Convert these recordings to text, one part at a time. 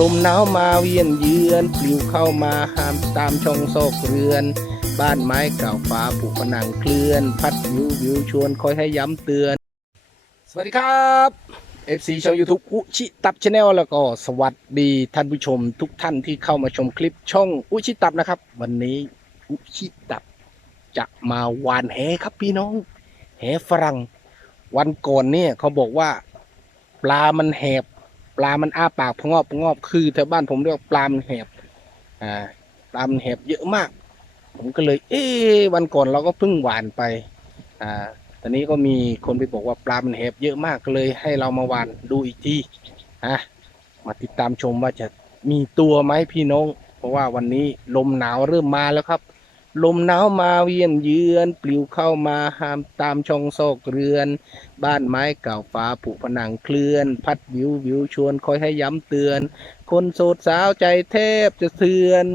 ลมหนาวมาเวียนเยือนปลิวเข้ามาหามตามช่องซอกเรือน บ้านไม้เก่าฟ้าผุผนังเคลื่อน พัดวิววิวชวนคอยให้ย้ำเตือน สวัสดีครับ FC ช่อง YouTube อุชิตับชาแนลแล้วก็สวัสดีท่านผู้ชมทุกท่านที่เข้ามาชมคลิปช่องอุชิตับนะครับ วันนี้อุชิตับจะมาหวานแหครับพี่น้อง แหฝรั่ง วันก่อนเนี่ยเขาบอกว่า ปลามันแหบ ปลามันอ้าปากพงอบพงอบคือแถวบ้านผมเรียกปลามันแหบอ่าปลามันแหบเยอะมาก ผมก็เลย เอ๊วันก่อนเราก็เพิ่งหวานไป อ่าตอนนี้ก็มีคนไปบอกว่าปลามันแหบเยอะมากก็เลยให้เรามาหวานดูอีกทีอะมาติดตามชมว่าจะมีตัวไหมพี่น้อง เพราะว่าวันนี้ลมหนาวเริ่มมาแล้วครับ ลมหนาวมาเวียนเยือน ปลิวเข้ามาหามตามช่องซอกเรือน บ้านไม้เก่าฟ้าผุผนังเคลื่อน พัดวิววิวชวนคอยให้ย้ำเตือน คนโสดสาวใจแทบจะเทือน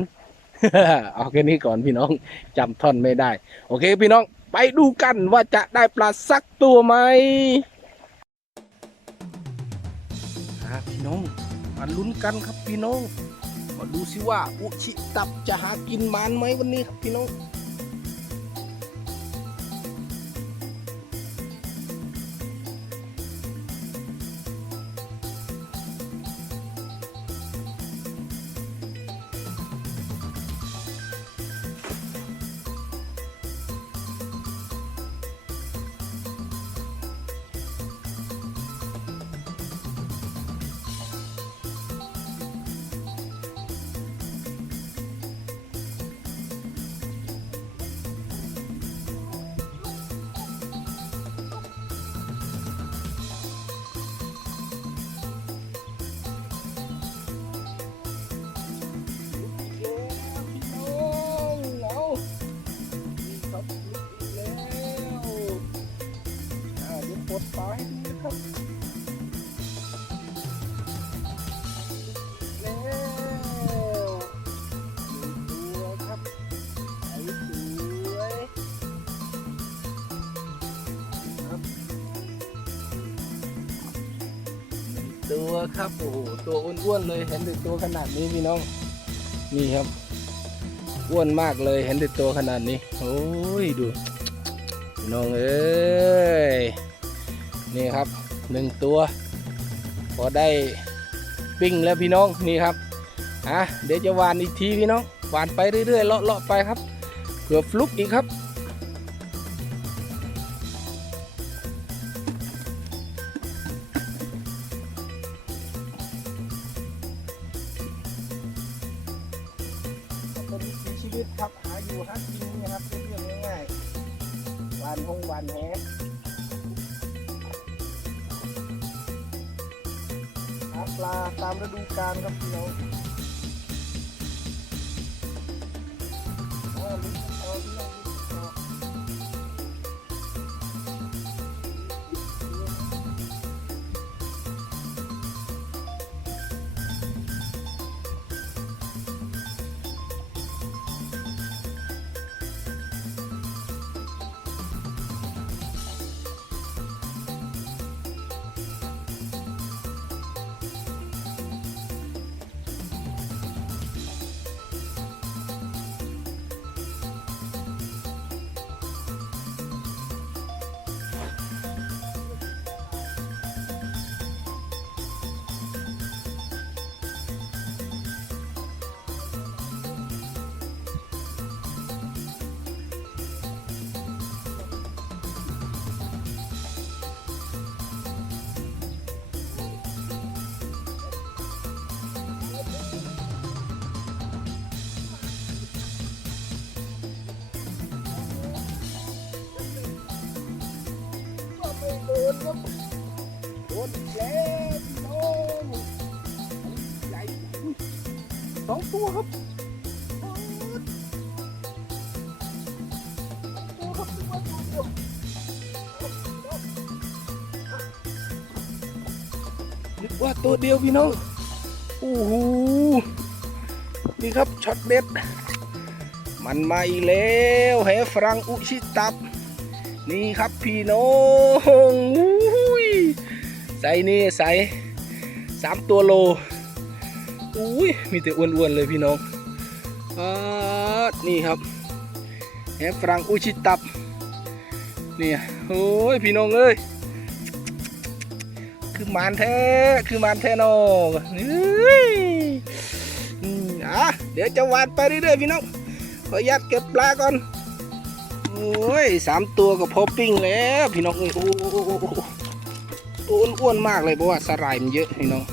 เอาแค่นี้ก่อนพี่น้องจำท่อนไม่ได้ โอเคพี่น้องไปดูกันว่าจะได้ปลาสักตัวไหมพี่น้องมาลุ้นกันครับพี่น้อง มาดูซิว่าอุชิตับจะหากินมานไหมวันนี้ครับพี่น้อง ตัวครับโอ้โหตัวอ้วนๆเลยเห็นแต่ตัวขนาดนี้พี่น้องนี่ครับอ้วนมากเลยเห็นแต่ตัวขนาดนี้โอ้ยดูพี่น้องเอ้ยนี่ครับหนึ่งตัวพอได้ปิ้งแล้วพี่น้องนี่ครับอะเดี๋ยวจะวานอีกทีพี่น้องวานไปเรื่อยๆเลาะๆไปครับเผื่อฟลุกอีกครับ กาล โดนครับโดนอีกแล้วพี่น้องใหญ่สองตัวครับตัวครับตัวตัวเดียวนึกว่าตัวเดียวพี่น้องโอ้โหนี่ครับช็อตเด็ดมันมาอีกแล้วแหฝรั่งอุชิตับ นี่ครับพี่น้องอุ้ยใส่นี่ใส่สามตัวโลอุ้ยมีแต่อ้วนๆเลยพี่น้องอานี่ครับแหฝรั่งอุชิตับนี่โอ้ยพี่น้องเอ้ยคือมานแท้คือมานแท้นอเฮ้ยอืมอะเดี๋ยวจะวานไปเรื่อยๆพี่น้องขออนุญาตเก็บปลาก่อน โอ้ยสามตัวก็พอปิ้งแล้วพี่น้องอ้โอ้โหตัวอ้วนๆมากเลยเพราะว่าสลายมันเยอะพี่น้อง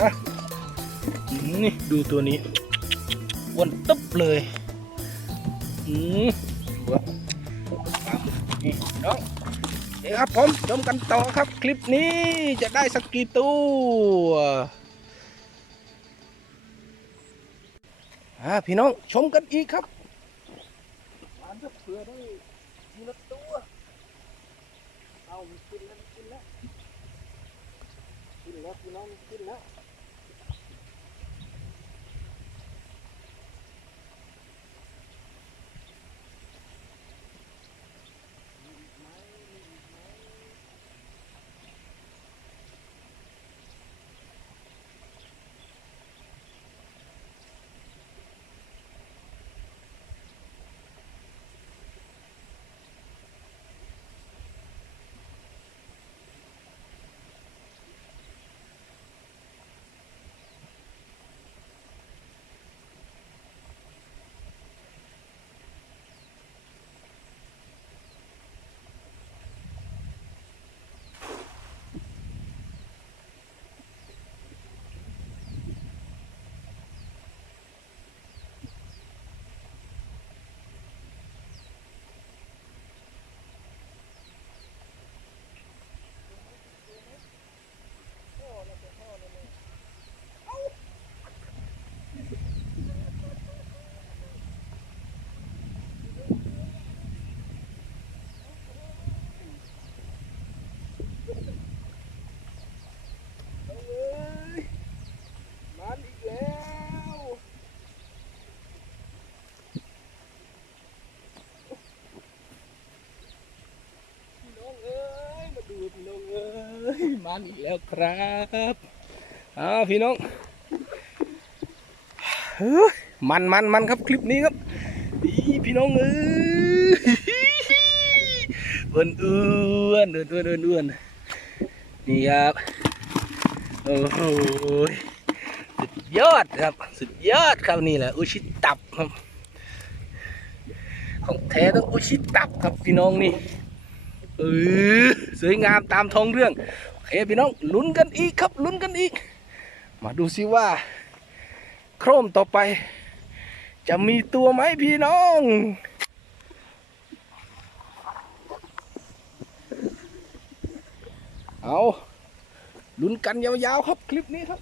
อะนี่ดูตัวนี้อ้วนตึ๊บเลยอืมดูว่านี่น้องเดี๋ยวครับผมชมกันต่อครับคลิปนี้จะได้สักกี่ตัวอ่าพี่น้องชมกันอีกครับ หวานเผื่อได้ทีละตัว เอามันขึ้นแล้วมันขึ้นแล้ว ขึ้นแล้วพี่น้องมันขึ้นแล้ว เอาเว้ยมันอีกแล้วพี่น้องเอ้ย มาดูพี่น้องเอ้ย มันอีกแล้วครับอ้าวพี่น้องมันมันมันครับคลิปนี้ครับพี่น้องเอ้ยอ้วนอ้วนอ้วนเอ้วนอ้วนอ้วนนี่ครับโอ้โหสุดยอดครับ สุดยอดครับนี่แหละอุชิตับครับ ของแท้ต้องอุชิตับครับพี่น้องนี่เออสวยงามตามท้องเรื่อง เคพี่น้องลุ้นกันอีกครับลุ้นกันอีก มาดูซิว่า โครมต่อไป จะมีตัวไหมพี่น้องเอาลุ้นกันยาวๆครับคลิปนี้ครับ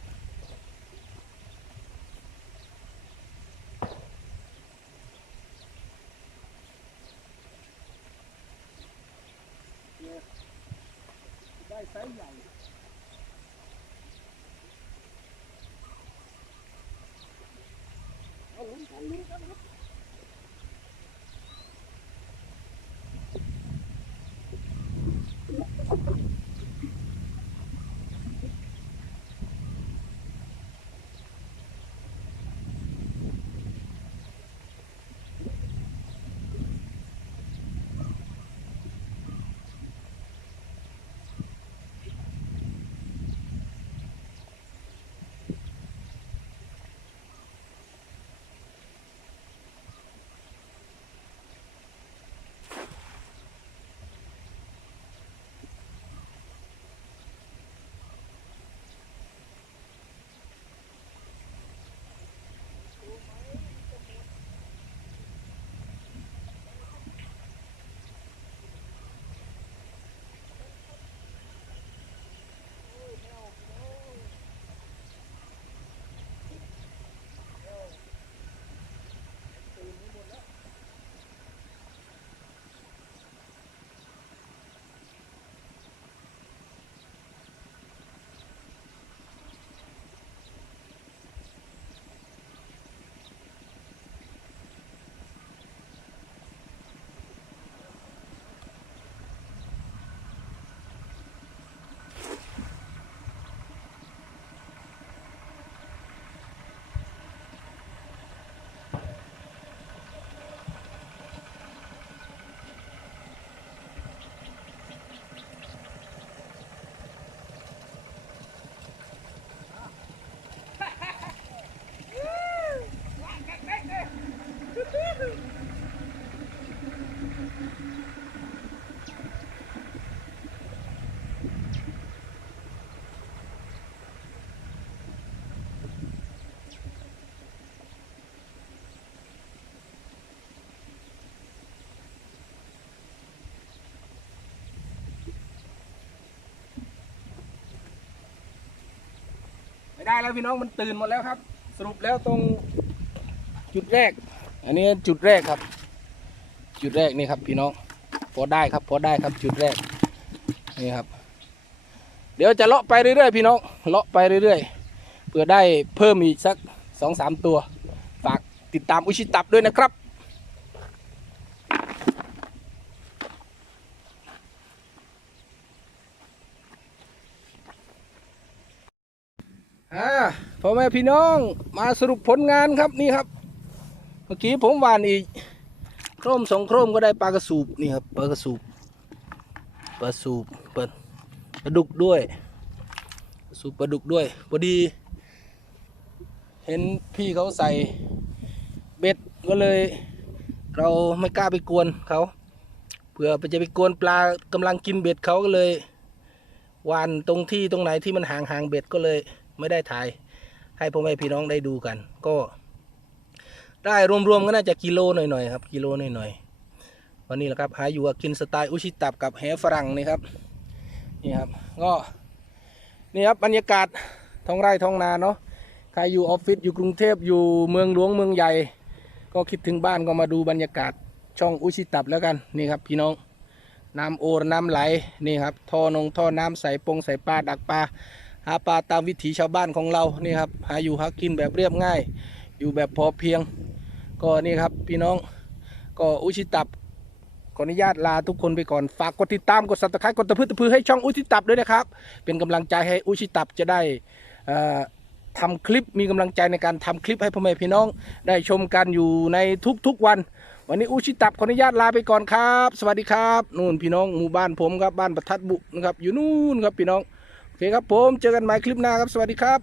ได้แล้วพี่น้องมันตื่นหมดแล้วครับ สรุปแล้วตรงจุดแรก อันนี้จุดแรกครับ จุดแรกนี่ครับพี่น้องพอได้ครับพอได้ครับจุดแรกนี่ครับ เดี๋ยวจะเลาะไปเรื่อยๆพี่น้องเลาะไปเรื่อยๆเพื่อได้เพิ่มอีกสักสองสามตัว ฝากติดตามอุชิตับด้วยนะครับ อ่าพ่อแม่พี่น้องมาสรุปผลงานครับนี่ครับ เมื่อกี้ผมหวานอีกโครมสองโครมก็ได้ปลากระสูบนี่ครับปลากระสูบปลาสูบเปิดปลาดุกด้วยสูบปลาดุกด้วยพอดี เห็นพี่เขาใส่เบ็ดก็เลย เราไม่กล้าไปกวนเขาเผื่อไปจะไปกวนปลากำลังกินเบ็ดเขาก็เลย วานตรงที่ตรงไหนที่มันห่างห่างเบ็ดก็เลย ไม่ได้ถ่าย ให้พ่อแม่พี่น้องได้ดูกัน ก็ ได้รวมๆก็น่าจะกิโลหน่อยๆครับกิโลหน่อยๆวันนี้แหละครับหาอยู่กับกินสไตล์อุชิตับกับแหฝรั่งนี่ครับนี่ครับก็นี่ครับบรรยากาศท้องไร่ท้องนาเนาะใครอยู่ออฟฟิศอยู่กรุงเทพอยู่เมืองหลวงเมืองใหญ่ ก็คิดถึงบ้านก็มาดูบรรยากาศช่องอุชิตับแล้วกันนี่ครับพี่น้องน้ำโอรน้ำไหลนี่ครับท่อนงท่อน้ำใส่ปงใส่ปลาดักปลา หาปลาตามวิถีชาวบ้านของเรานี่ครับหาอยู่หากินแบบเรียบง่าย อยู่แบบพอเพียง ก็นี่ครับพี่น้องก็อุชิตับขออนุญาตลาทุกคนไปก่อนฝากกดติดตามกดสับตะไคร้กดตะพื้ตะพือให้ช่องอุชิตับด้วยนะครับ เป็นกำลังใจให้อุชิตับจะได้เอ่อทำคลิปมีกำลังใจในการทำคลิปให้พ่อแม่พี่น้อง ได้ชมกันอยู่ในทุกๆวัน วันนี้อุชิตับขออนุญาตลาไปก่อนครับ สวัสดีครับนู่นพี่น้องหมู่บ้านผมครับบ้านประทัดบุนะครับอยู่นู่นครับพี่น้อง โอเคครับผม เจอกันใหม่คลิปหน้าครับ สวัสดีครับ